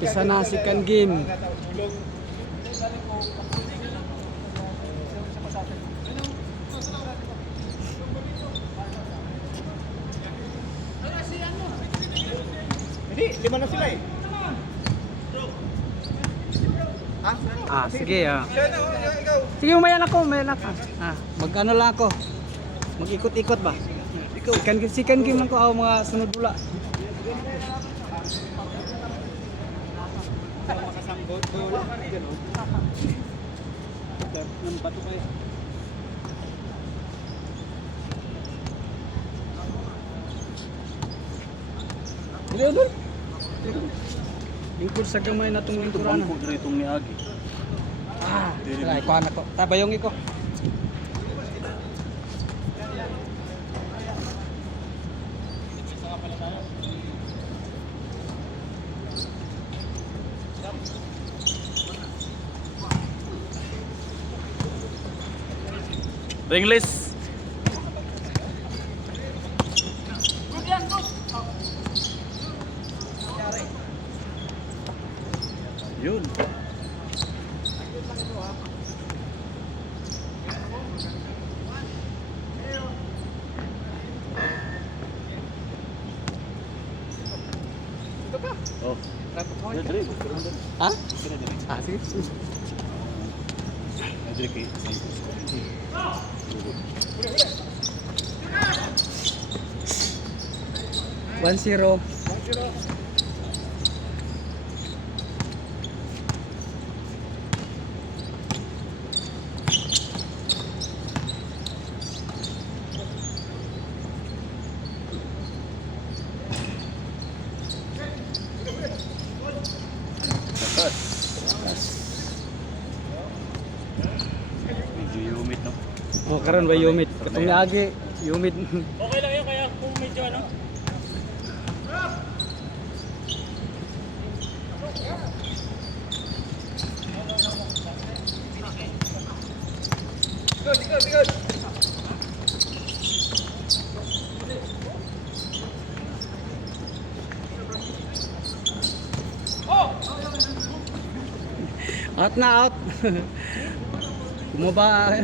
Umpisa na second game. Hindi, 5 na sila eh. Sige ah. Ikaw. Sige, umayan ako. Mag-ano lang ako. Mag-ikot-ikot ba? Second game lang ko ako mga sunod pula. Makasamgot bola. Gano'n. Ng bato kayo. Dili. Lingkod sa gamay na itong lingkuran. Bangko dito itong ni Agi. Tara, ikuhan ako. Tabayong iko. Ringless. Yun. Oh. Dali. Ha? Sige. Dali kay. 1-0. Medyo humid no. Oh, karon ba humid? Katong niagi, humid. Okay lang yun kaya kung medyo ano. Good. Out na out. Bumaba.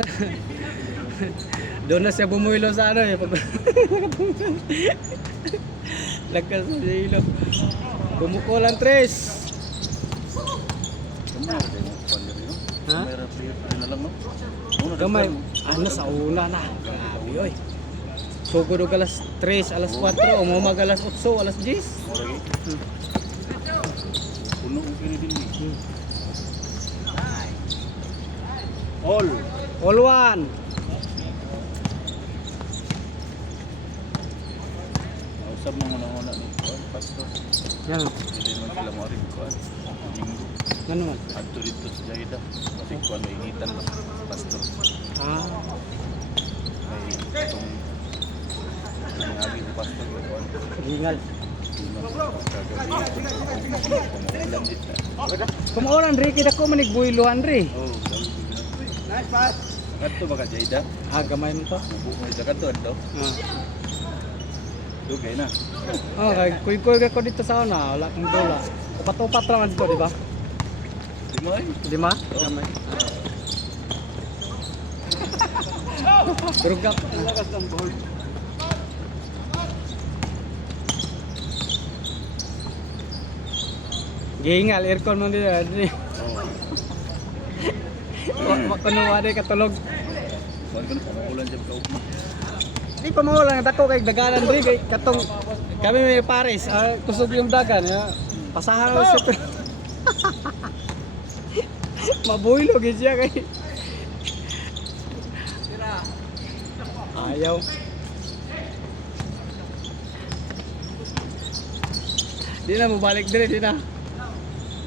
Doon na siya bumuilo sa ano eh. Lagkas sa ilo. Bumukol ang tres. Ha? Gamay. Ano sa una na. Grabe oy. Sugod og alas 3, alas 4, umamag alas 8, alas 10. Puno ang pinidin ni. All one. Usap mo muna ni Pastor. Yan. Hindi man sila maaaring kuhan. Ano man? Adto dito sa Jaida. Kasi kuhan may ingitan lang. Pastor. May itong nangyari ko Pastor. Hingal. Kumuulan dito. Kumaulan Ricky dako manig builuhan ri. Oh, nice pass. Adto ba ka Jaida? Gamay mo to. May sakadto adto. Dugay na. Oh, kay kuy ko dito sa una, wala kang dola. Upat-upat lang dito, di ba? Di mo ay? Di ba? Gamay. Durugap. Lakas ng ball. Gihingal aircon mo dito. Makunuwa di katulog. Kuhan ko na kumuulan dyan ka upma. Di pa maulan dako kay daganan ri kay katong kami may pares, kusog yung dagan ya. Pasahan ko siya. Mabuilo gid siya kay. Ayaw. Di na mo balik dire di na.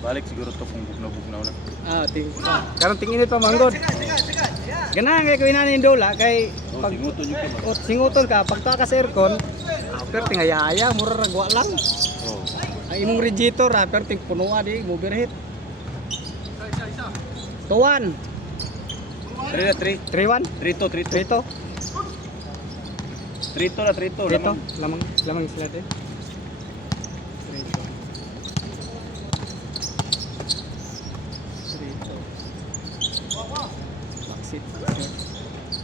Balik siguro to kung bugnaw-bugnaw na. Karon tingin pa manggod. Ganahan kay kuwi nanin dola kay Pag singuton nyo ka ba? singuton ka pagka ka sa aircon, pero tingayaya mura ragwa lang. Oo. Ang imong radiator pero ting punuan di mo birhit. 2-1. 3 na 3. 3-1. 3-2. 3-2 na 3-2. Dito, lamang sila din.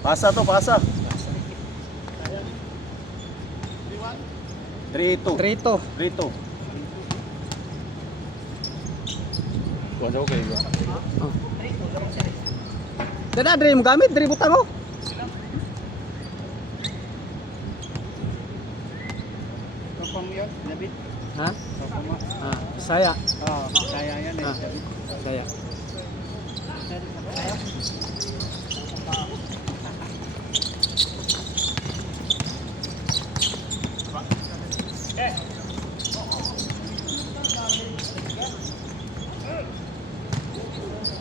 Pasa to, pasa. 3-2. 3-2. 3-2. Kuha sa ko kayo ba? Oh. Dada, dre mo gamit, dre butang oh. Kapang yun, David. Ha? Kapang mo. Ah, saya. Oo, kaya yan eh, Ah. David. Saya.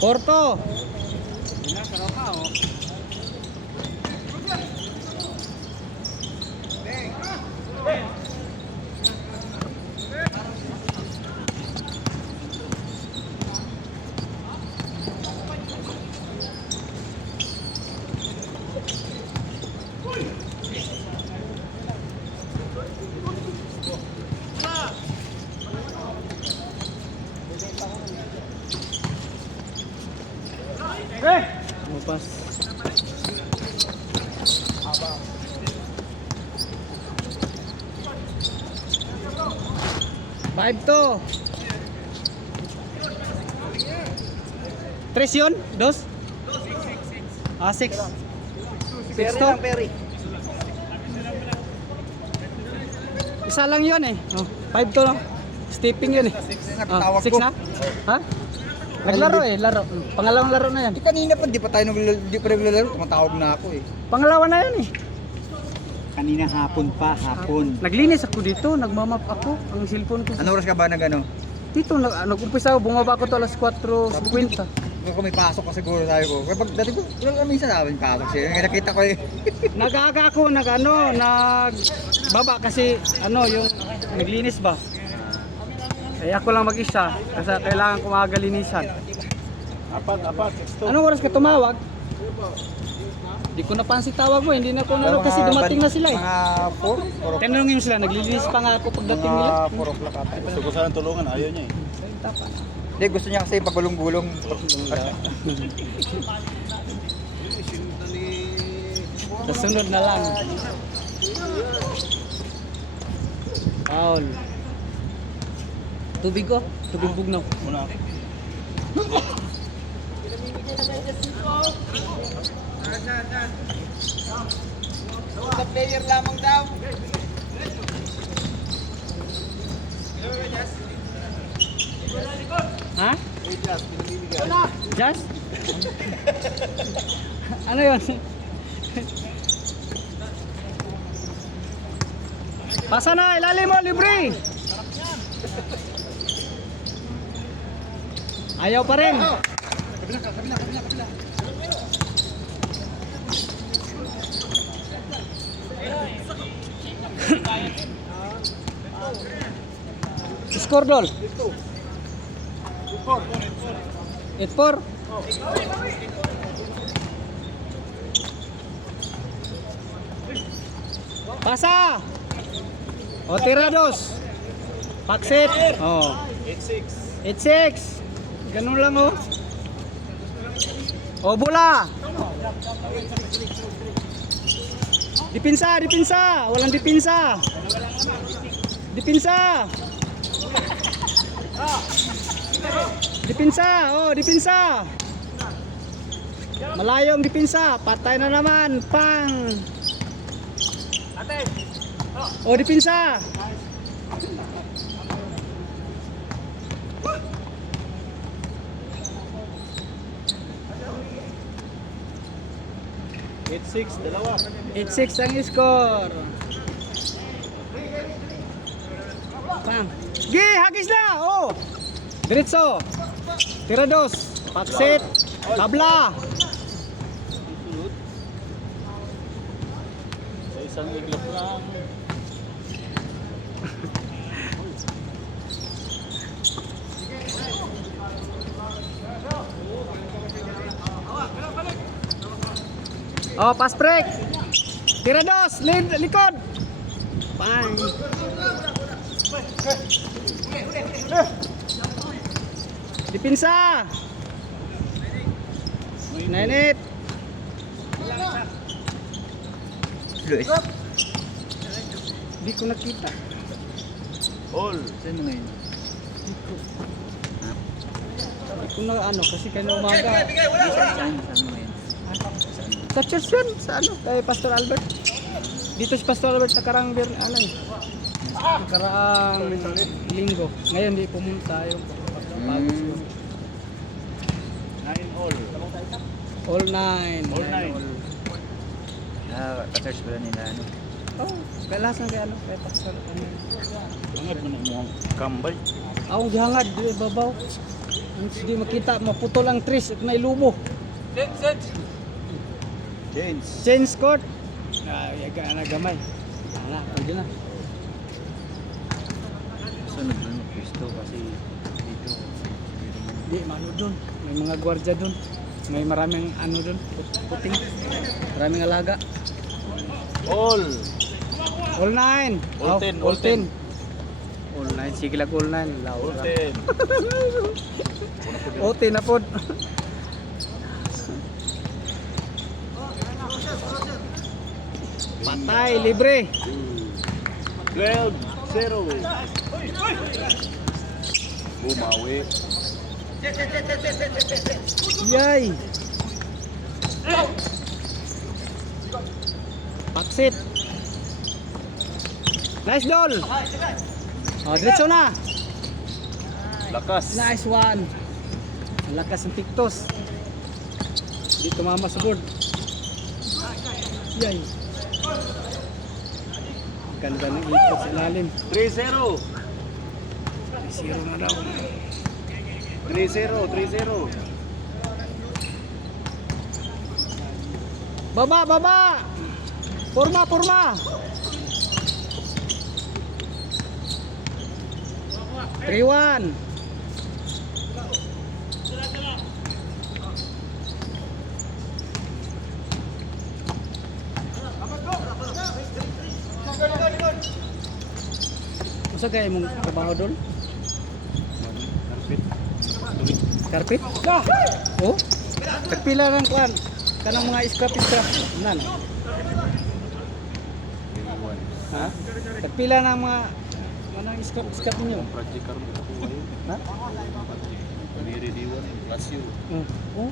Porto. Yun na, sarap ka oh. Lupas. Five to. Tres yun? Dos? Ah, six. Six to? Perry. Isa lang yun eh. Oh, five to no? Stepping yun eh. Nakatawag Six ko. na? Ha? Naglaro eh, laro. Pangalawang laro na yan. Di kanina pa, di pa naglalaro. Tumatawag na ako eh. Pangalawa na yan eh. Kanina hapon pa, hapon. Naglinis ako dito, nagmamap ako. Ang cellphone ko. Ano oras ka ba nag-ano? Dito, nag-umpisa ako, bumaba ako to alas 4:50. Kung may pasok ka siguro sabi ko. Kapag dati ko, minsan namin pasok siya. Kaya nakita ko eh. Nag-aga ako, nagbaba kasi yung naglinis ba. Kaya ako lang mag-isa kasi kailangan ko magalinisan. Apat, 6-2. Anong oras ka tumawag? Hindi ko napansin tawag mo, hindi na ako naro kasi dumating na sila eh. Mga 4? Tinanongin mo sila, naglilinis pa nga ako pagdating nila. Mga 4 o'clock ata. Gusto ko sana tulungan, ayaw niya eh. Hindi, gusto niya kasi pagulong-gulong. Kasunod na lang. Paul. Tubig ko? Tubig bugnaw. Muna. Sa player lamang daw. Ha? Just? Ano yun? Pasa na, ilalim mo, libre! Ayaw pa rin. Score dol. 8-4. Pasa. O tirados. Paksit. Oh. 8-6. Ganun lang oh. O bola. Dipinsa, dipinsa. Walang dipinsa. Dipinsa. Dipinsa, oh, dipinsa. Malayong dipinsa, patay na naman, pang. Oh, dipinsa. Dalawa. 8-6 ang score. Pang. Gi, hagis na. Oh. Diretso. Tirados. Paksit. Tabla. Sa isang iglap lang. Oh, pass break. Tirados, likod. Pang. Dipinsa. Nainit. Luis. Di ko nakita. All. Saan mo ngayon? Di ko na ano, kasi kayo na umaga. Saan mo ngayon? Sa church yun, sa ano, kay Pastor Albert. Dito si Pastor Albert nakaraang nakaraang linggo. Ngayon di pumunta yung pagpapagod siguro. 9 all. All nine. All nine. Ka-church pala nila ano. Oh, kailasan kay ano, kay Pastor ano. Hangad mo na mo kambal. Akong gihangad, di babaw. Hindi makita, maputol ang tris at may lubo. James. Change court. Yaga na gamay. Ana, pwede na. Sunod na ng Kristo kasi dito. Di, mano doon. May mga gwardiya doon. May maraming ano doon, puting. Maraming alaga. All. All nine. All 10, all 10. All nine, sige lang all nine. Lao All lang. 10. All 10 na po. Patay, libre. 12-0. Bumawi. Yay. Paksit. Nice doll. Oh, diretso na. Lakas. Nice one. Ang lakas ng Pictos. Di tumama sa board. Yay. Ang ganda ng ikot sa ilalim. 3-0. 0 na daw. 3-0. 3-0. Baba, baba. Forma, forma. Triwan. Usa kay mong trabaho doon? Karpit? Oh? Tagpila lang kuan. Kanang mga scrap. Nan. Ha? Tagpila ng mga manang scrap niyo. Project karon ko ko. Ha? Paniri diwan plus you. Oh.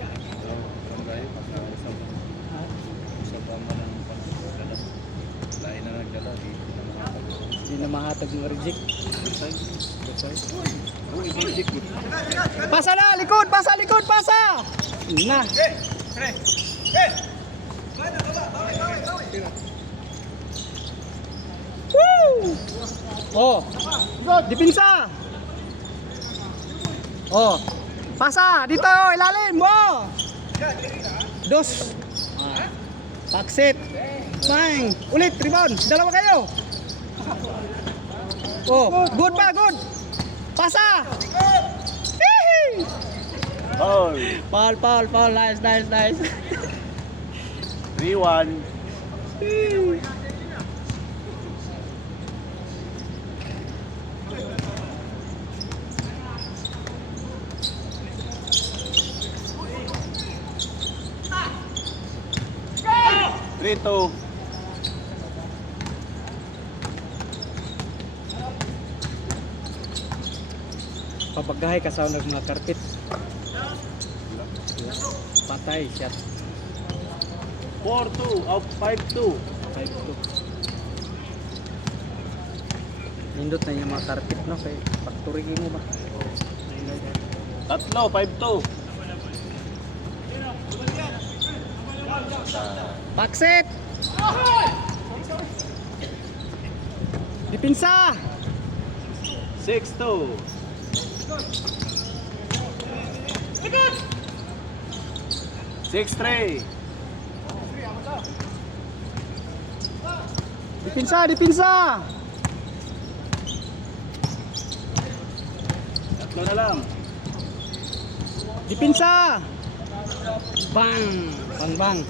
Karon dai sa pamalang panagdala. Lain na nagdala di Hindi na mahatag ng reject. Oh, i-reject. Pasa na! Likod! Pasa! Likod! Pasa! Na! Woo! Oh! Dipinsa! Oh! Pasa! Dito! Ilalim! Oh! Dos! Paksit! Bang! Ulit! Rebound! Dalawa kayo! Oh! Good pa! Good! Pasa! Hihi! Foul. Paul. Nice. 3-1. Rito. Papagahay ka sa unang mga karpet. Patay siya. 4-2. 5-2. 5-2. Nindot na yung mga karpet, no? Kaya pagturigin mo ba? Tatlo. 5-2. Paksit! Dipinsa! 6-2. Six-3. Dipinsa! Tatlo na lang. Dipinsa! Bang!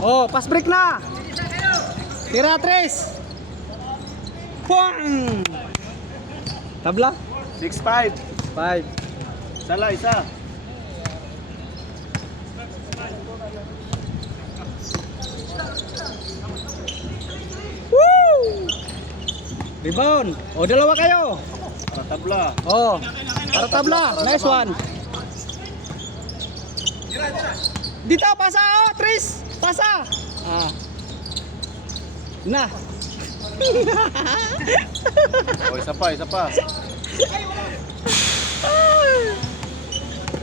Oh, pass break na! Tira tres! Bang! Tabla? 6-5. 5. Sala, isa. Rebound. O, dalawa kayo. Para tabla. Oh, para tabla. Nice one. Dito, pasa. Oh, Tris. Pasa. Ah. Na. O, isa pa, isa pa.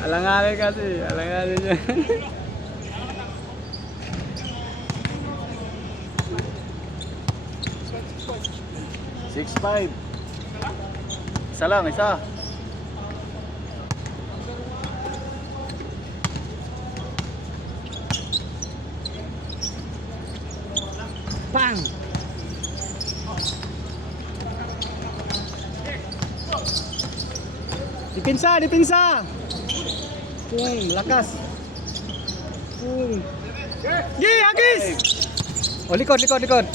Alanganin kasi. Alanganin niya. Six, five. Isa lang, isa. Pang. Dipinsa, dipinsa. Lakas. Gi, Agis. Oh, likod, likod, likod.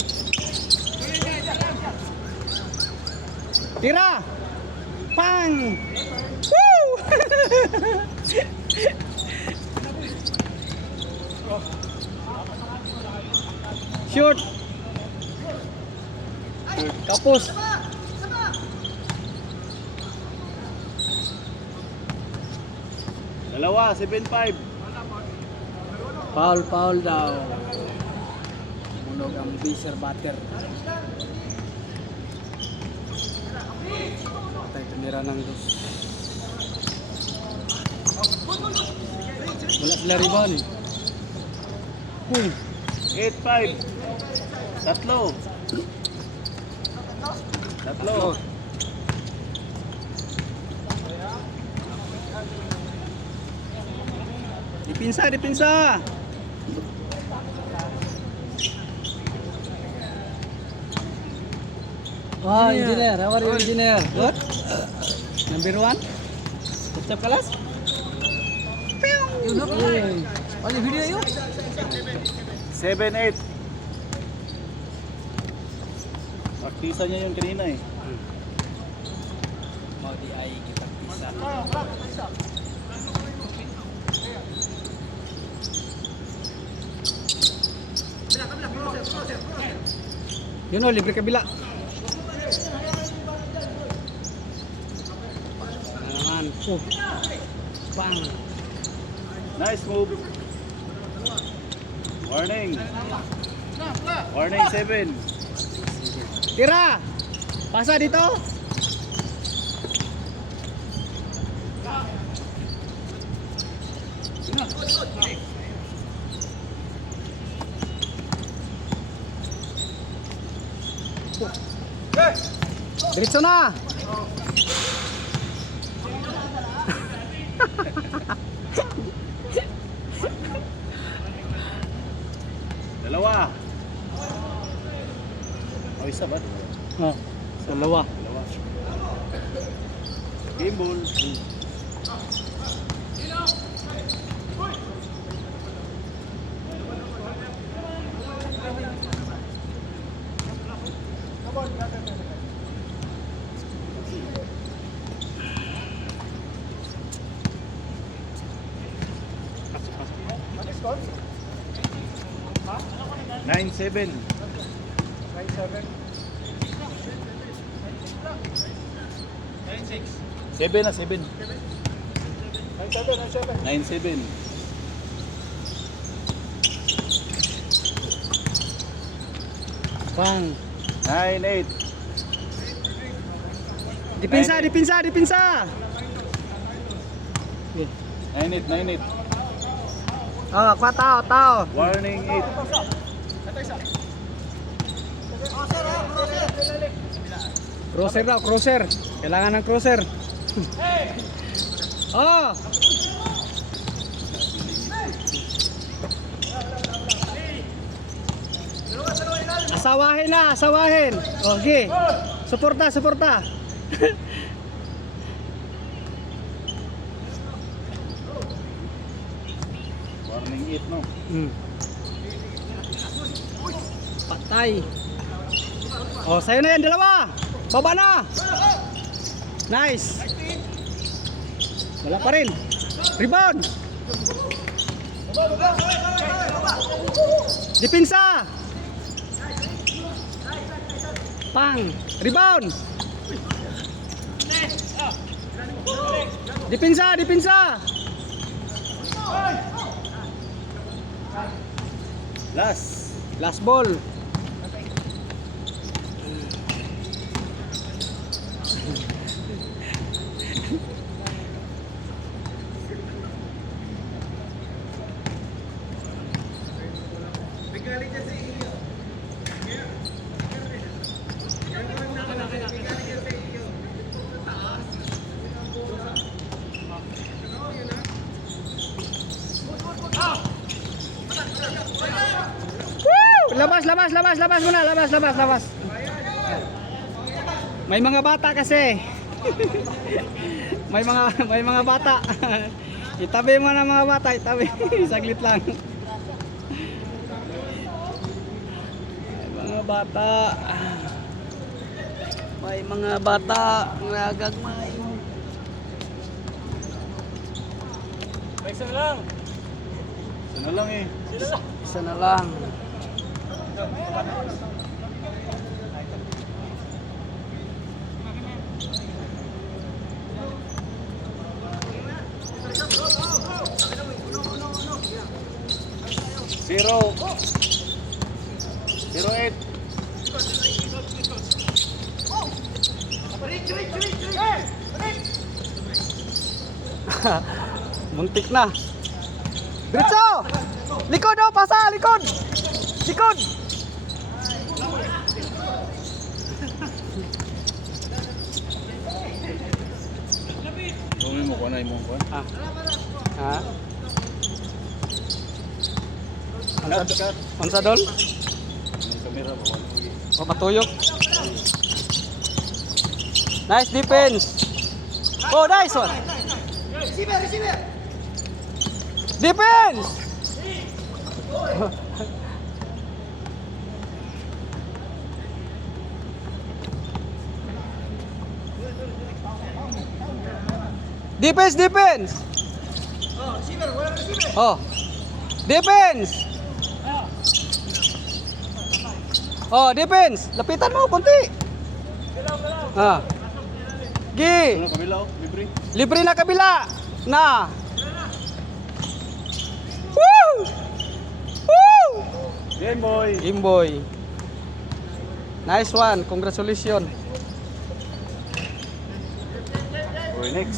Tira. Pang. Woo! Shoot. Kapus. Dalawa, 7-5. Foul, foul daw. Munog ang Fisher batter. Patay tumira ng dos. Wala sila rebound. 8-5. Tatlo. Tatlo. Dipinsa, dipinsa. Oh, engineer. How are you, engineer? Good? Number 1? Kecap kelas? You look like on the video you? 7-8. Partisa niya yun kanina eh. Mau di ay kita pisah. Yun o, libre kabila. Naman. Bang. Nice move. Warning. Warning 7. Tira. Pasa dito. Diretso na. Dalawa. O isa ba? Oh, dalawa. Dalawa. Game ball. Nine, 7. 7 na 7. 9-7. Bang. 9-8. Dipinsa, dipinsa, dipinsa. 9-8, 9-8. Oh, kuha tao, tao. Warning 8. Crosser daw, crosser. Kailangan ng crosser. Oh! Asawahin na, asawahin. Okay. Suporta, suporta. Warning 8, no? Patay. Oh, sa'yo na yan, dalawa. Baba na. Nice. Wala pa rin. Rebound. Dipinsa. Pang. Rebound. Depensa, depensa. Last ball. Labas muna, labas. May mga bata kasi. may mga bata. Itabi mo na mga bata, itabi. Saglit lang. May mga bata. May mga bata nagagmay. Isa na lang. Ano lang eh. Isa na lang. Zero. 0-8. Muntik na. Diretso! Likod oh, pasa, likod. Likod. Tumi mo ko na imong ko. Ah. Ha? Unsa dol? Ang kamera ba wala. O patuyok. Nice defense. Oh, nice one. Receiver. Defense. Defense. Oh, receiver, wala receiver. Oh. Defense. Oh, defense. Lapitan mo konti. Ah. Gi. Ano kabila oh, libre. Libre na kabila. Na. Woo! Woo! Game boy. Imboy. Nice one. Congratulations. Boy next.